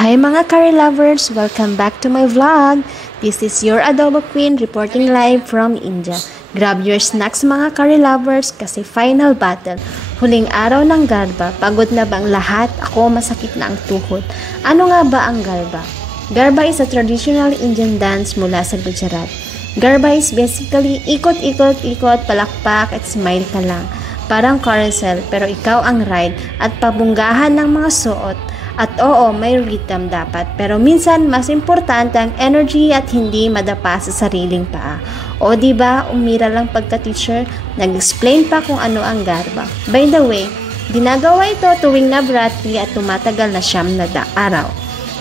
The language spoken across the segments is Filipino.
Hi mga curry lovers! Welcome back to my vlog! This is your Adobo Queen reporting live from India. Grab your snacks mga curry lovers kasi final battle. Huling araw ng Garba. Pagod na ba ang lahat? Ako masakit na ang tuhod. Ano nga ba ang Garba? Garba is a traditional Indian dance mula sa Gujarat. Garba is basically ikot-ikot-ikot, palakpak at smile ka lang. Parang carousel pero ikaw ang ride at pabunggahan ng mga suot. At oo, may rhythm dapat, pero minsan mas importante ang energy at hindi madapa sa sariling paa. O diba, umira lang pagka-teacher, nag-explain pa kung ano ang Garba. By the way, ginagawa ito tuwing Navratri at tumatagal na siyam na araw.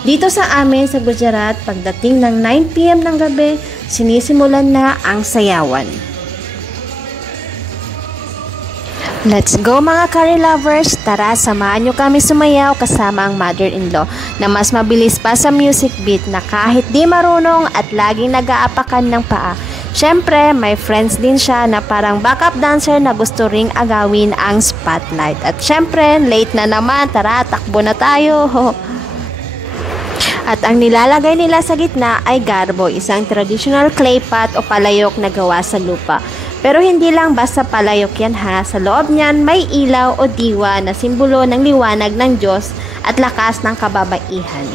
Dito sa amin sa Gujarat, pagdating ng 9 PM ng gabi, sinisimulan na ang sayawan. Let's go mga curry lovers! Tara, samahan nyo kami sumayaw kasama ang mother-in-law na mas mabilis pa sa music beat na kahit di marunong at laging nag-aapakan ng paa. Siyempre, may friends din siya na parang backup dancer na gusto ring agawin ang spotlight. At siyempre, late na naman, tara, takbo na tayo! At ang nilalagay nila sa gitna ay garbo, isang traditional clay pot o palayok na gawa sa lupa. Pero hindi lang basta palayok yan ha, sa loob niyan may ilaw o diwa na simbolo ng liwanag ng Diyos at lakas ng kababaihan.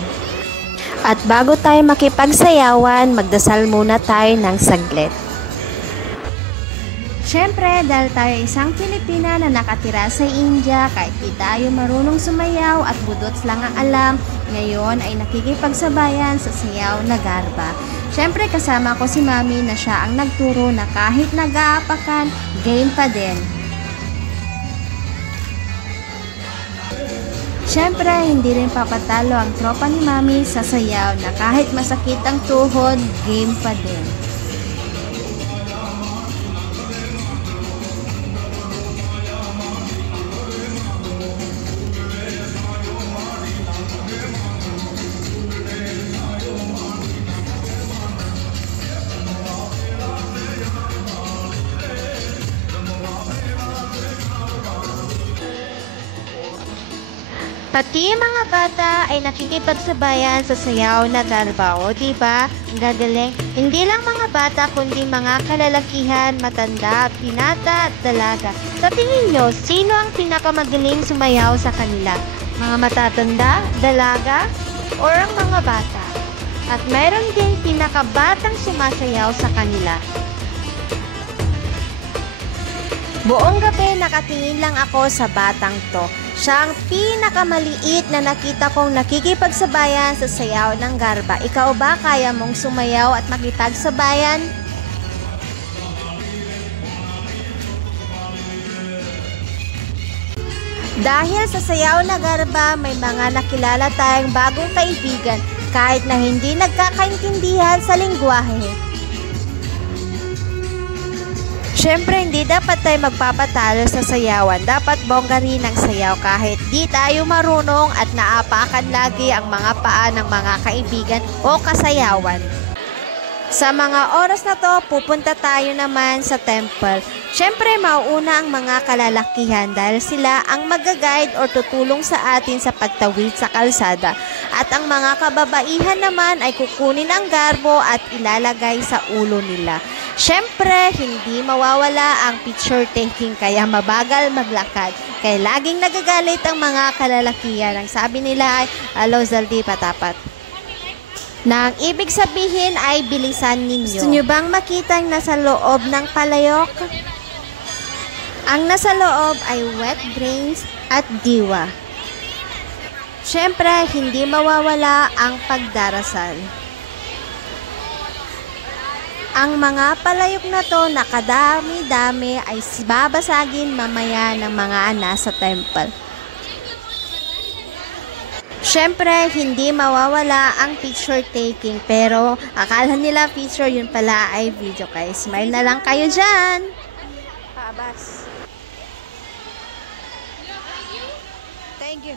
At bago tayo makipagsayawan, magdasal muna tayo ng saglit. Siyempre, dahil tayo isang Pilipina na nakatira sa India, kahit di tayo marunong sumayaw at budots lang ang alam, ngayon ay nakikipagsabayan sa sayaw na Garba. Siyempre, kasama ko si Mami na siya ang nagturo na kahit nag-aapakan, game pa din. Siyempre, hindi rin papatalo ang tropa ni Mami sa sayaw na kahit masakit ang tuhod, game pa din. Pati mga bata ay nakikipagsabayan sa sayaw na Garba, o diba? Ang gagaling. Hindi lang mga bata kundi mga kalalakihan, matanda, pinata at dalaga. Sa tingin nyo, sino ang pinakamagaling sumayaw sa kanila? Mga matatanda, dalaga, or ang mga bata? At mayroon din pinakabatang sumasayaw sa kanila. Buong gabi nakatingin lang ako sa batang to. Siya ang pinakamaliit na nakita kong nakikipagsabayan sa sayaw ng Garba. Ikaw ba kaya mong sumayaw at makipagsabayan? Dahil sa sayaw na Garba, may mga nakilala tayong bagong kaibigan kahit na hindi nagkakaintindihan sa lingwahe. Siyempre, hindi dapat tayo magpapatalo sa sayawan. Dapat bongga rin ang sayaw kahit di tayo marunong at naapakan lagi ang mga paa ng mga kaibigan o kasayawan. Sa mga oras na to, pupunta tayo naman sa temple. Siyempre, mauuna ang mga kalalakihan dahil sila ang mag-guide or tutulong sa atin sa pagtawid sa kalsada. At ang mga kababaihan naman ay kukunin ang garbo at ilalagay sa ulo nila. Siyempre, hindi mawawala ang picture taking kaya mabagal maglakad. Kaya laging nagagalit ang mga kalalakihan. Ang sabi nila ay, "Alo, Zaldi, patapat." Na ang ibig sabihin ay bilisan ninyo. Gusto nyo bang makita ang nasa loob ng palayok? Ang nasa loob ay wet brains at diwa. Siyempre, hindi mawawala ang pagdarasal. Ang mga palayok na to na kadami-dami ay babasagin mamaya ng mga nasa temple. Siyempre, hindi mawawala ang picture taking pero akala nila picture, yun pala ay video. Kaya smile na lang kayo dyan. Pabas. Thank you.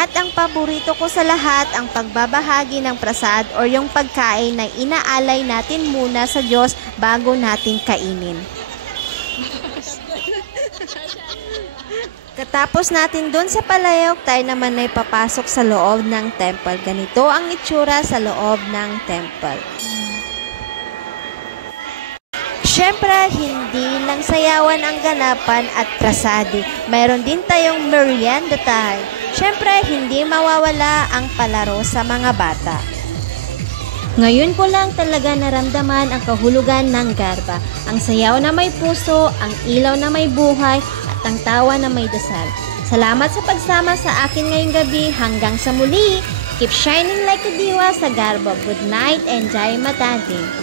At ang paborito ko sa lahat, ang pagbabahagi ng prasad or yung pagkain na inaalay natin muna sa Diyos bago natin kainin. Katapos natin dun sa palayok, tayo naman ay papasok sa loob ng temple. Ganito ang itsura sa loob ng temple. Siyempre, hindi lang sayawan ang ganapan at prasadi. Mayroon din tayong merienda time. Siyempre, hindi mawawala ang palaro sa mga bata. Ngayon ko lang talaga naramdaman ang kahulugan ng garba. Ang sayaw na may puso, ang ilaw na may buhay, at ang tawa na may dasal. Salamat sa pagsama sa akin ngayong gabi. Hanggang sa muli, keep shining like a diwa sa garba. Good night and jai matading.